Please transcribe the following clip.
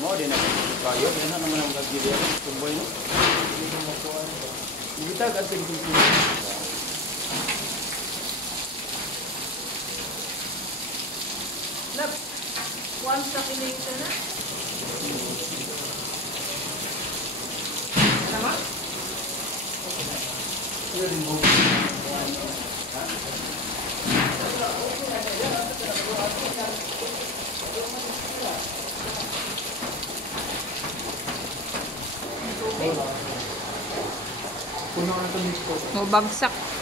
Mo din ako kayo din naman ang gagawin tumboy no. Kita kating tumboy. Lab, one calculator na. Ano? Puno na ito misto. Bagsak.